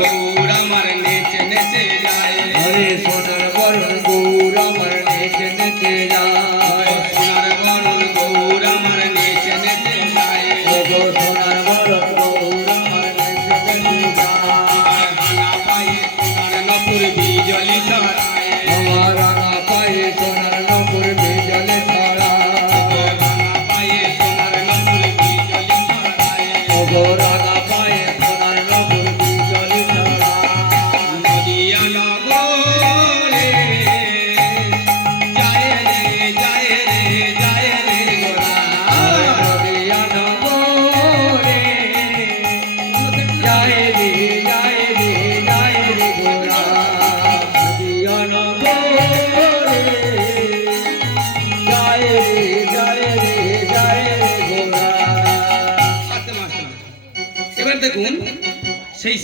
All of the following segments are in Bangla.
গৌর আমার নেচে নেচে যায় হরে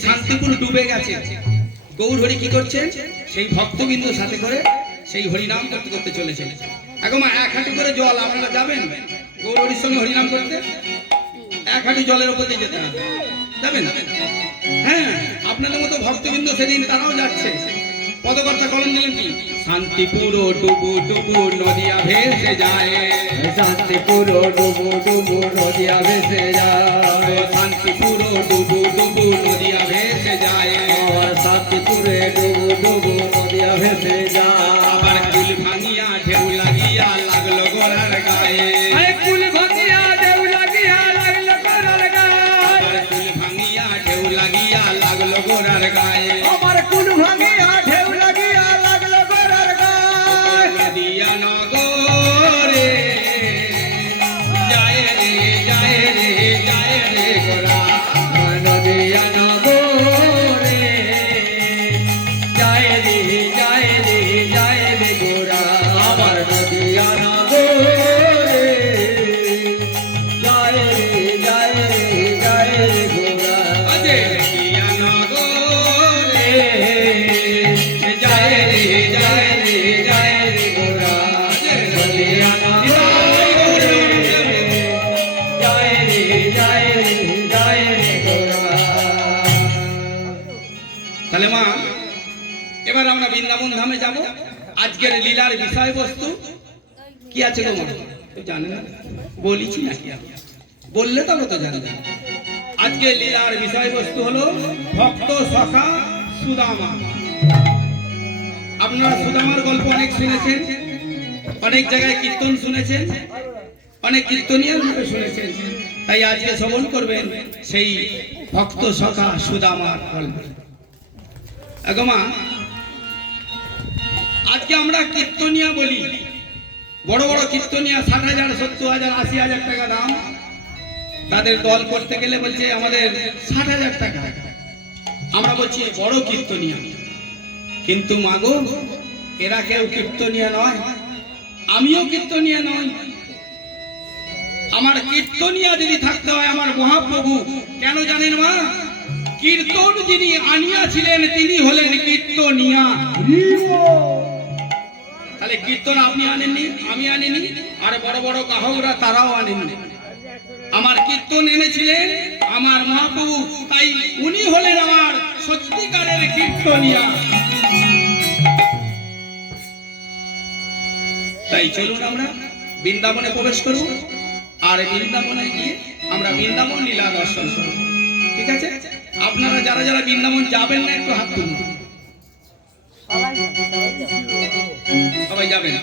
শান্তিপুর ডুবে গেছে। গৌর হরি কি করছে? সেই ভক্তবিন্দুর সাথে করে সেই হরিনাম করতে করতে চলেছে। এখন এক হাঁটু করে জল, আপনারা যাবেন? গৌর হরির সঙ্গে হরিনাম করতে? এক হাঁটু জলের উপর দিয়ে যেতে হবে। যাবেন? হ্যাঁ আপনাদের মতো ভক্তবিন্দু সেদিন তারাও যাচ্ছে। পদকর্তা কলম দিলেন কি? শান্তিপুর ডুবু ডুবু নদিয়া ভেসে যায়। শান্তিপুর ডুবু ডুবু নদিয়া ভেসে যায়। শান্তিপুর ডুবু ডুবু নদিয়া ভেসে যায়। শান্তিপুরে ডুবু ডুবু নদিয়া ভেসে যায়। আবার কুল ভাঙিয়া ঢেউ লাগিয়া লাগল গোড়ার গায়ে। বিষয়বস্তু কি আছে মা কেউ জানে না। বলিছি নাকি আমি? বললে তবে তো জানবে আজকে লীলার বিষয়বস্তু হলো ভক্ত সখা সুদামা। আপনারা সুদামার গল্প অনেক শুনেছেন, অনেক জায়গায় কীর্তন শুনেছেন, অনেক কীর্তনিয়ার মুখে শুনেছেন। তাই আজকে শ্রবণ করবেন সেই ভক্ত সখা সুদামার গল্প। আগমা আজকে আমরা কীর্তনিয়া বলি। বড় বড় কীর্তনিয়া, ষাট হাজার, সত্তর হাজার, আশি হাজার টাকা দাম। তাদের দল করতে গেলে বলছে আমাদের ষাট হাজার টাকা। আমরা বলছি বড় কীর্তনিয়া। কিন্তু মাগো, এরা কেউ কীর্তনিয়া নয়। আমিও কীর্তনিয়া নয় আমার কীর্তনিয়া যদি থাকতে হয় আমার মহাপ্রভু, কেন জানেন মা? কীর্তন যিনি আনিয়াছিলেন, তিনি হলেন কীর্তনিয়া। তাহলে কীর্তন আপনি আনেননি, আমি আনিনি, আর বড় বড় গ্রাহকরা তারাও আনেননি। আমার কীর্তন এনেছিলেন আমার মহাপ্রভু, তাই উনি হলেন আমার সত্যিকারের কীর্তনিয়া। তাই চলুন আমরা বৃন্দাবনে প্রবেশ করব, আর বৃন্দাবনে গিয়ে আমরা বৃন্দাবন লীলা দর্শন করব। ঠিক আছে? আপনারা যারা যারা বৃন্দাবন যাবেন না, একটু হাত তুলুন। সবাই যাবেন।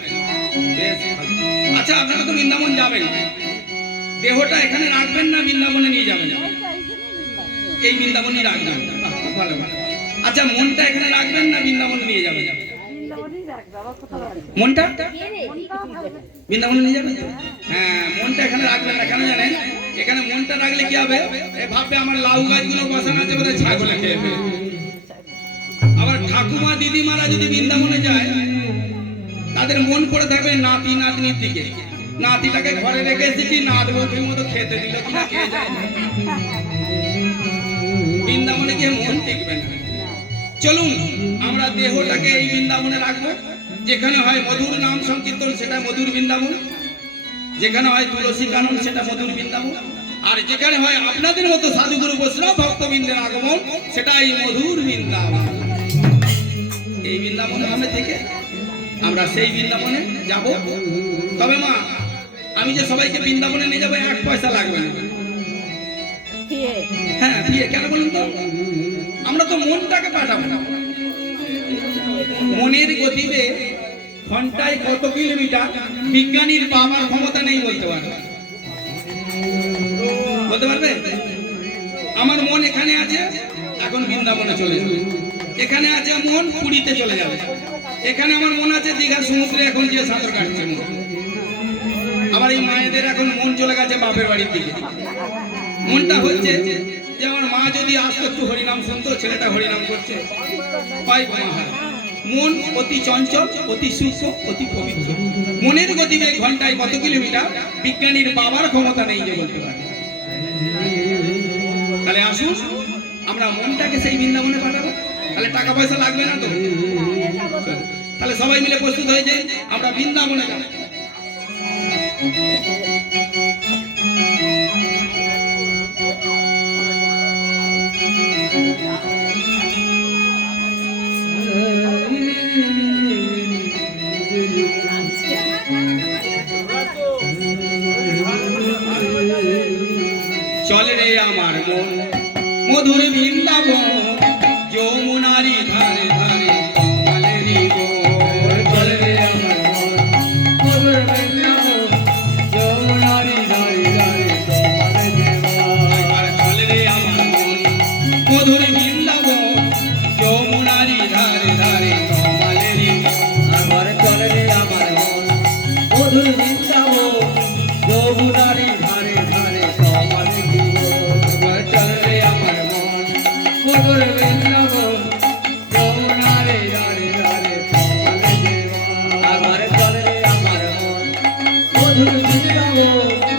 আচ্ছা আপনারা তো বৃন্দাবন যাবেন। দেহটা এখানে রাখবেন না, বৃন্দাবনে নিয়ে যাবেন? এই বৃন্দাবনই রাখবেন। ভালো। আচ্ছা মনটা এখানে রাখবেন না, বৃন্দাবনে নিয়ে যাবেন? মনটা? বৃন্দাবনে নিয়ে যাবেন? হ্যাঁ মনটা এখানে রাখবেন না। কেন জানেন? এখানে মনটা রাখলে কি হবে? ভাববে আমার লাউ গাছগুলো বসানো আছে, বোধহয় ছাগলে খেয়ে আবার ঠাকুমা দিদিমারা যদি বৃন্দাবনে যায়, তাদের মন পড়ে থাকবে নাতি নাতনির দিকে। নাতিটাকে ঘরে রেখে এসেছি, নাত বউটির মতো খেতে দিল কিনা কে যায় বৃন্দাবনে গিয়ে মন টিকবে না। চলুন, আমরা দেহটাকে এই বৃন্দাবনে রাখব, যেখানে হয় মধুর নাম সংকীর্তন, সেটা মধুর বৃন্দাবন। যেখানে হয় তুলসী কানন, সেটা মধুর বৃন্দাবন। আর যেখানে হয় আপনাদের মতো সাধুগুরু বৈষ্ণব ভক্তবৃন্দের আগমন, সেটাই মধুর বৃন্দাবন। এই বৃন্দাবন নামে থেকে আমরা সেই বৃন্দাবনে যাব। তবে মা আমি যে সবাইকে বৃন্দাবনে নিয়ে যাব এক পয়সা লাগবে না। হ্যাঁ বিয়ে কেন বলুন তো? আমরা তো মনটাকে পাঠাবো মনের গতিতে ঘন্টায় কত কিলোমিটার বিজ্ঞানীর বাবার ক্ষমতা নেই বলতে পারবে? বলতে পারবে? আমার মন এখানে আছে এখন বৃন্দাবনে চলে যাবে। এখানে আছে মন, পুরীতে চলে যাবে। এখানে আমার মন আছে, দীঘা, সমুদ্রে এখন যে সাঁতার কাটছে মন। আবার এই মায়েদের এখন মন চলে গেছে বাপের বাড়ির দিকে। মনটা হচ্ছে যে আমার মা যদি আসতো একটু হরিনাম শুনতো, ছেলেটা হরিনাম করছে। মা হয়। মন অতি চঞ্চল, অতি সূক্ষ্ম, অতি পবিত্র। মনের গতিবেগ ঘন্টায় কত কিলোমিটার? বিজ্ঞানীর বাবার ক্ষমতা নেই যে বলতে পারে। তাহলে আসুন, আমরা মনটাকে সেই বৃন্দাবনে পাঠাবো। তাহলে টাকা পয়সা লাগবে না তো? তাহলে সবাই মিলে প্রস্তুত হয়ে যাই, আমরা বৃন্দাবনে যাব। চল রে আমার মন, মধুর বৃন্দাবন। 오늘 준비하고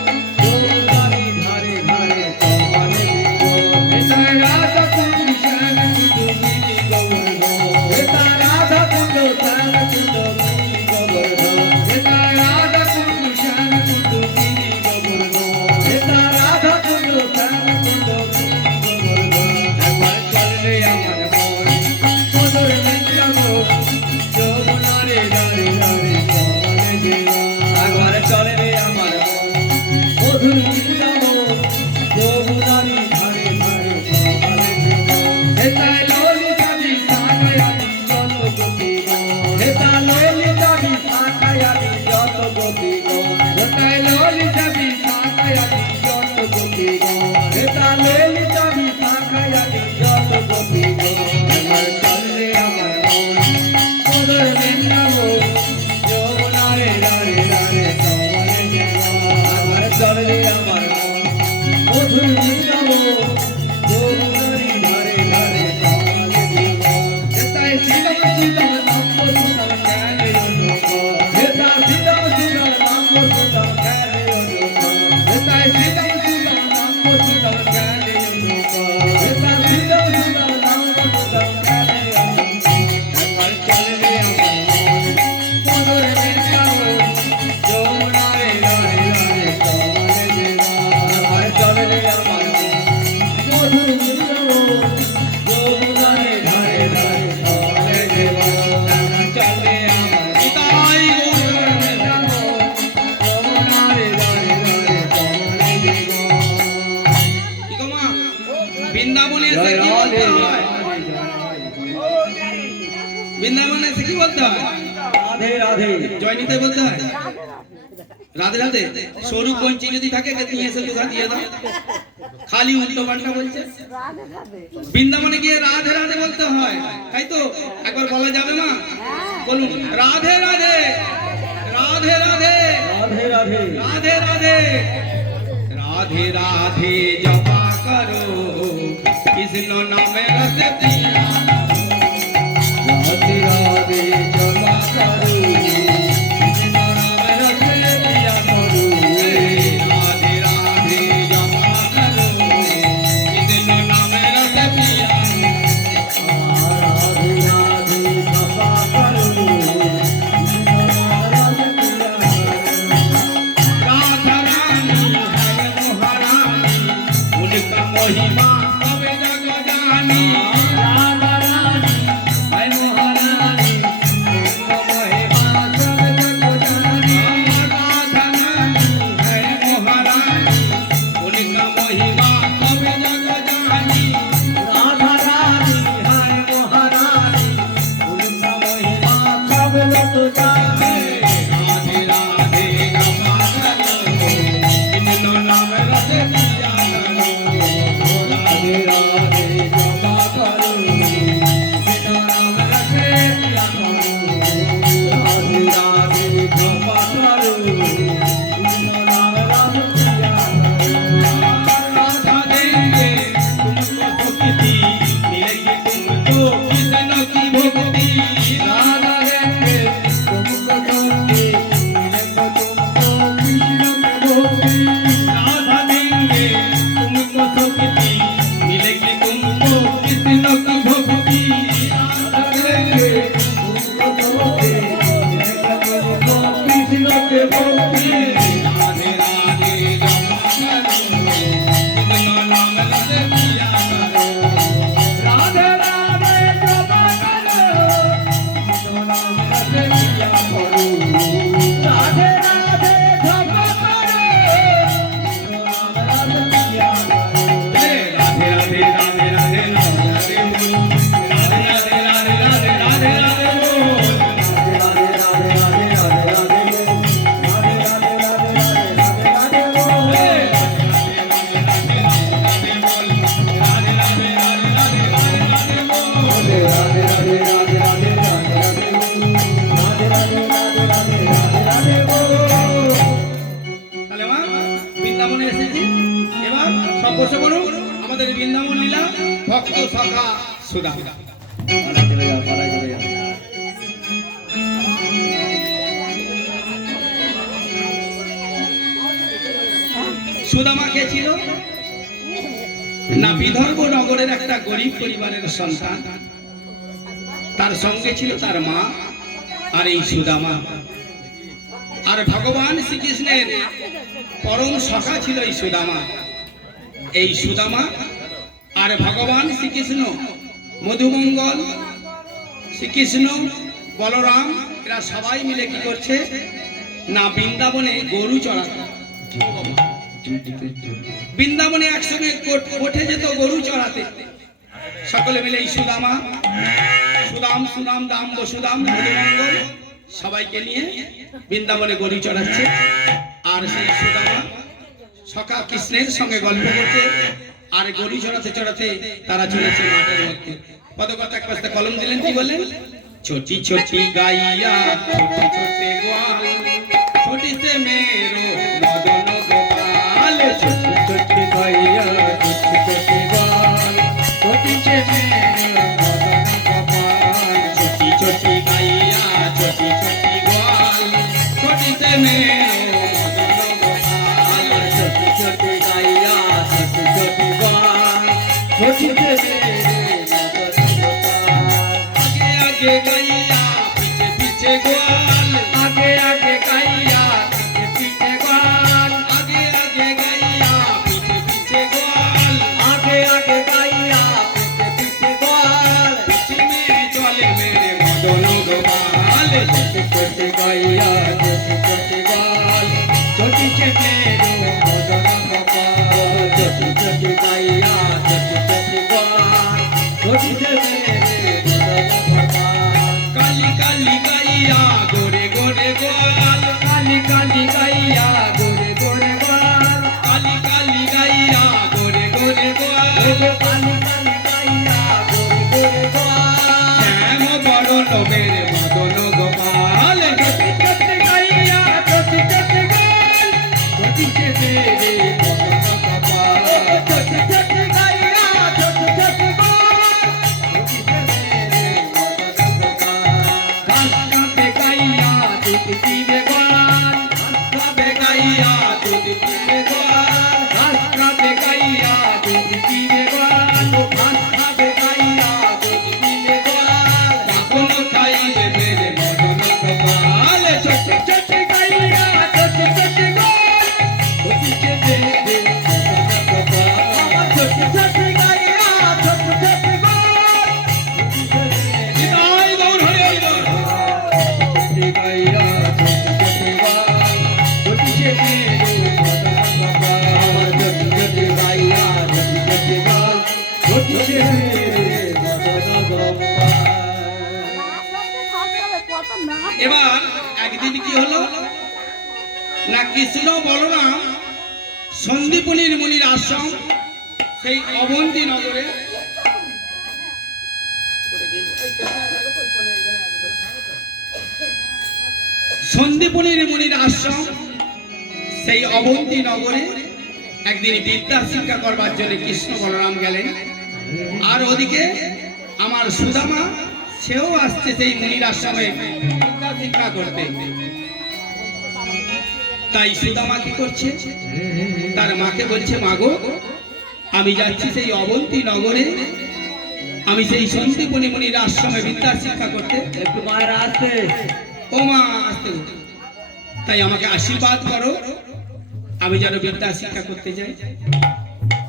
বলতে হয়? রাধে রাধে। জয় বলতে হয়? রাধে রাধে। সরু কঞ্চি যদি থাকে নিয়ে এসে দুধা দিয়ে দাও। খালি উল্টো পাল্টা বলছে। বৃন্দাবনে গিয়ে রাধে রাধে বলতে হয়। তাই তো? একবার বলা যাবে না? বলুন রাধে রাধে। রাধে রাধে। রাধে রাধে। রাধে রাধে। রাধে রাধে জপা করো। কৃষ্ণ নামে রস না সুদামা কে ছিল? না, বিদর্ভ নগরের একটা গরিব পরিবারের সন্তান। তার সঙ্গে ছিল তার মা আর এই সুদামা আর ভগবান শ্রীকৃষ্ণের পরম সখা ছিল এই সুদামা এই সুদামা আর ভগবান শ্রীকৃষ্ণ মধুমঙ্গল, শ্রীকৃষ্ণ, বলরাম, এরা সবাই মিলে কি করছে? না, বৃন্দাবনে গরু চড়াতে। বৃন্দাবনে একসঙ্গে ওঠে যেত গরু চড়াতে। সকলে মিলে সুদামা। সুদাম সুদাম দাম, বসুদাম, মধুমঙ্গল, সবাইকে নিয়ে বৃন্দাবনে গরু চড়াচ্ছে। আর সেই সুদামা সকা কৃষ্ণের সঙ্গে গল্প করছে। আর গড়ি ছড়াতে ছড়াতে তারা চলেছে মাঠের মধ্যে। কত এক পাশে কলম দিলেন, কি বললেন? ছোটি ছোটি গাইয়া, ছোটি ছোটি গোয়াল, ছোটি সে মেরো মদন গোপাল, ছোটি ছোটি গাইয়া, ছোটি ছোটি গোয়াল, ছোটি সে মেরো কৃষ্ণ বলরাম সন্দীপনীর মুনির আশ্রম, সেই অবন্তী নগরে। সন্দীপনীর মুনির আশ্রম, সেই অবন্তী নগরে। একদিন বিদ্যা শিক্ষা করবার জন্য কৃষ্ণ বলরাম গেলেন। আর ওদিকে আমার সুদামা, সেও আসছে সেই মুনির আশ্রমে বিদ্যা শিক্ষা করতে। তাই সুদামা কি করছে? তার মাকে বলছে মাগো আমি যাচ্ছি সেই অবন্তী নগরে। আমি সেই সন্দীপনি মুনির আশ্রমে বিদ্যা শিক্ষা করতে। একটু মায়ের আসতে। ও মা আসতে তাই আমাকে আশীর্বাদ করো। আমি যেন বিদ্যা শিক্ষা করতে যাই।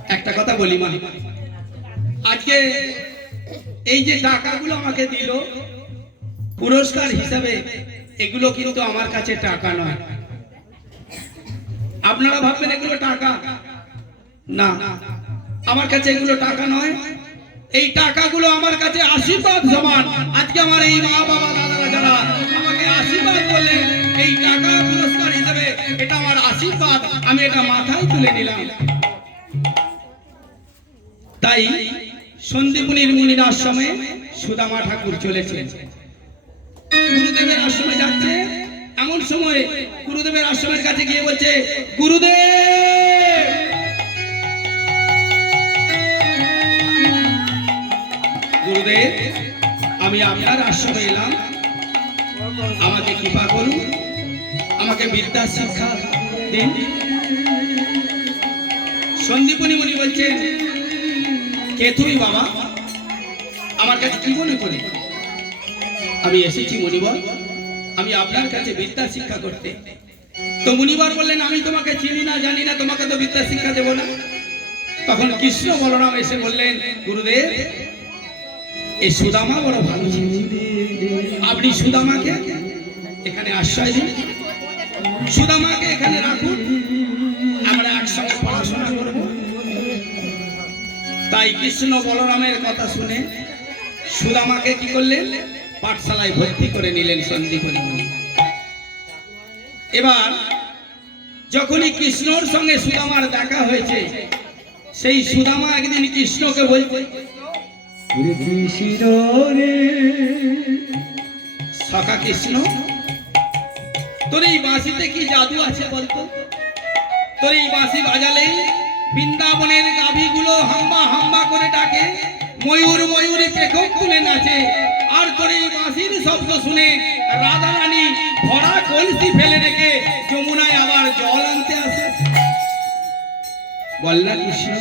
একটা কথা বলি মা। আজকে এই যে টাকাগুলো আমাকে দিল পুরস্কার হিসাবে এগুলো কিন্তু আমার কাছে টাকা নয়। আপনারা ভাববেন এগুলো টাকা? না। আমার কাছে এগুলো টাকা নয়। এই টাকাগুলো আমার কাছে আশীর্বাদ সমান। আজকে আমার এই মা বাবা দাদারা যারা আমাকে আশীর্বাদ করলেন, এই টাকা পুরস্কার হিসেবে এটা আমার আশীর্বাদ। আমি এটা মাথায় তুলে নিলাম। তাই সন্দীপুনির মুনির আশ্রমে সুদামা ঠাকুর চলেছেন। গুরুদেবের আশ্রমে এমন সময় গুরুদেবের আশ্রমের কাছে গিয়ে বলছে, গুরুদেব! গুরুদেব, আমি আপনার আশ্রমে এলাম। আমাকে কৃপা করুন। আমাকে বিদ্যা শিক্ষা দিন। সন্দীপনী মুনি বলছেন, কে তুমি বাবা? আমার কাছে কি মনে করি? আমি এসেছি মনিবর আমি আপনার কাছে বিদ্যা শিক্ষা করতে। তো মুনিবার বললেন, আমি তোমাকে চিনি না, জানি না, তোমাকে তো বিদ্যা শিক্ষা দেবো না। তখন কৃষ্ণ বলরাম এসে বললেন, গুরুদেব, এই সুদামা বড় ভালো আপনি সুদামাকে এখানে আশ্রয় দিন। সুদামাকে এখানে রাখুন। আমরা একসঙ্গে পড়াশোনা করব। তাই কৃষ্ণ বলরামের কথা শুনে সুদামাকে কি করলেন? পাঠশালায় ভর্তি করে নিলেন সন্দীপনী মুনি এবার, যখনই কৃষ্ণর সঙ্গে সুদামার দেখা হয়েছে, সেই সুদামা একদিন কৃষ্ণকে বলছে সখা কৃষ্ণ, তোর এই বাঁশিতে কি জাদু আছে বলতো? তোর এই বাঁশি বাজালে বৃন্দাবনের গাভীগুলো হাম্বা হাম্বা করে ডাকে ময়ূর ময়ূরে পেখম তুলে নাচে। আর তোর এই বাঁশির শব্দ শুনে রাধা রানী ভরা কলসি ফেলে রেখে যমুনায় আবার জল আনতে আসে। বল না কৃষ্ণ,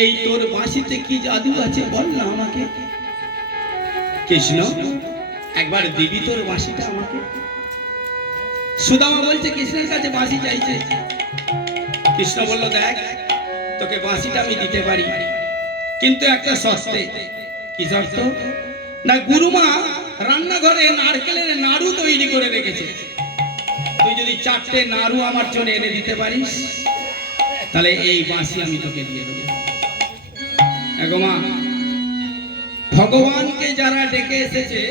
এই তোর বাঁশিতে কি জাদু আছে বল না আমাকে। কৃষ্ণ, একবার দিবি তোর বাঁশিটা আমাকে। সুদামা বলছে, কৃষ্ণের কাছে বাঁশি চাইছে। কৃষ্ণ বলল, দেখ, তোকে বাঁশিটা আমি দিতে পারি। কিন্তু একটা শর্তে কি শর্ত? না, গুরুমা রান্নাঘরে নারকেলের নাড়ু তৈরি করে রেখেছে। তুই যদি চারটে নাড়ু আমার জন্য এনে দিতে পারিস, তাহলে এই বাঁশি আমি তোকে দিয়ে দেবো। ভগবানকে যারা ডেকে এসেছে,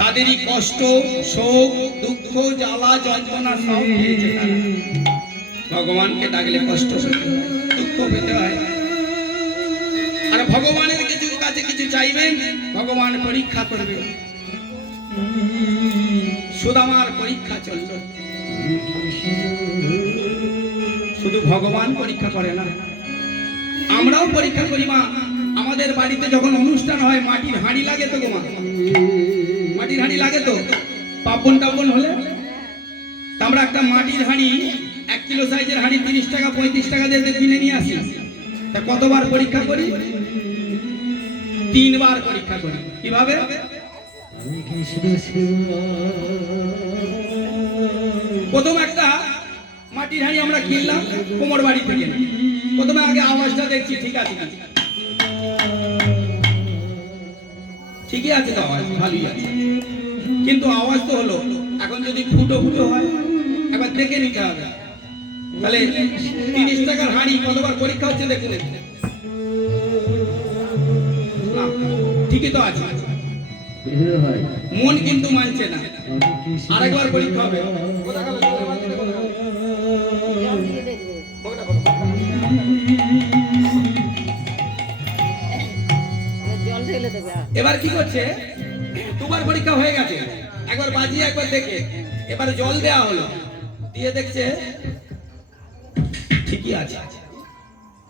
তাদেরই কষ্ট, শোক, দুঃখ, জ্বালা, যন্ত্রণা সব ভগবানকে ডাকলে কষ্ট দুঃখ পেতে হয়। আর ভগবানের কিছু কাছে কিছু চাইবেন, ভগবান পরীক্ষা করবে। সুদামার পরীক্ষা চলল। শুধু ভগবান পরীক্ষা করে না, আমরাও পরীক্ষা করি, মা। আমাদের বাড়িতে যখন অনুষ্ঠান হয়, মাটির হাঁড়ি লাগে তো গো মা? মাটির হাঁড়ি লাগে তো? পাপন টাপন হলে? আমরা একটা মাটির হাঁড়ি, এক কিলো সাইজের হাঁড়ি তিরিশ টাকা, পঁয়ত্রিশ টাকা দিয়ে কিনে নিয়ে আসি। তা কতবার পরীক্ষা করি? তিনবার পরীক্ষা করি। কীভাবে? প্রথম একটা মাটির হাঁড়ি আমরা কিনলাম, কোমর বাড়ি থেকে। প্রথমে আগে আওয়াজটা দেখছি, ঠিক আছে। ঠিকই আছে তো আওয়াজ, ভালোই আছে। কিন্তু আওয়াজ তো হলো, এখন যদি ফুটো ফুটো হয়, একবার দেখে নিতে হবে। তাহলে তিরিশ টাকার হাঁড়ি কতবার পরীক্ষা হচ্ছে দেখুন। ঠিকই তো আছে। মন কিন্তু মানছে না। আরেকবার পরীক্ষা হবে। এবার কি করছে? দুবার পরীক্ষা হয়ে গেছে। একবার বাজিয়ে, একবার দেখে। এবার জল দেওয়া হলো। দিয়ে দেখছে আছে